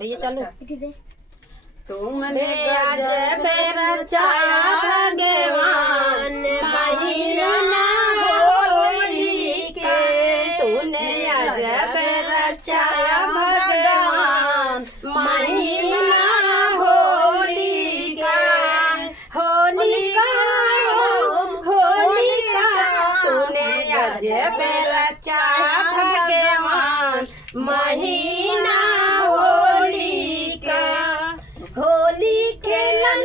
ये चालू तुमने गजब रचाया भगवान महीना होली के। तूने गजब रचाया भगवान महीना होली का। होली का होली का तूने गजब रचाया भगवान महीना होली का। होली खेलन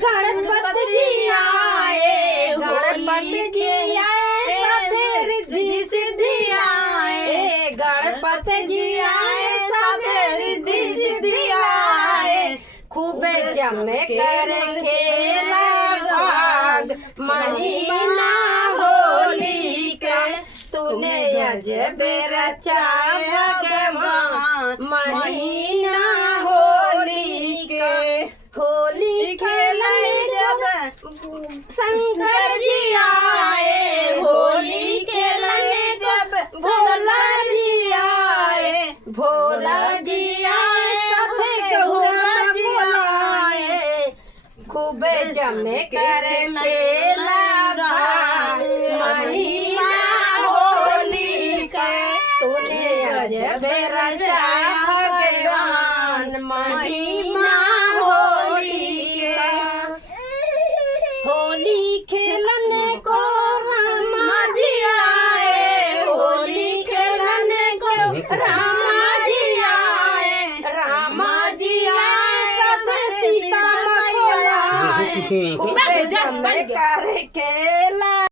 गणपति जी आए, गणपति जी आए साथे रिद्धि सिद्धि आए, गणपति जी आए साथे रिद्धि सिद्धि आए। खूब जमे कर खेला भाग महीना होली का। तूने अजब रचाया भगवान महीना होली के। होली खेलने जब शंकर जी आए, होली खेलने जब भोला जी आए, भोला जी आए साथे गौरा जी आए। खूब जमे कर खेला महीना होली का। तूने अजब रचाया भगवान महीना होली का। होली खेलने को रामा जी आए, होली खेलने को रामा जी आए, रामा जी आए साथ सीता मैया आए। खूब जम कर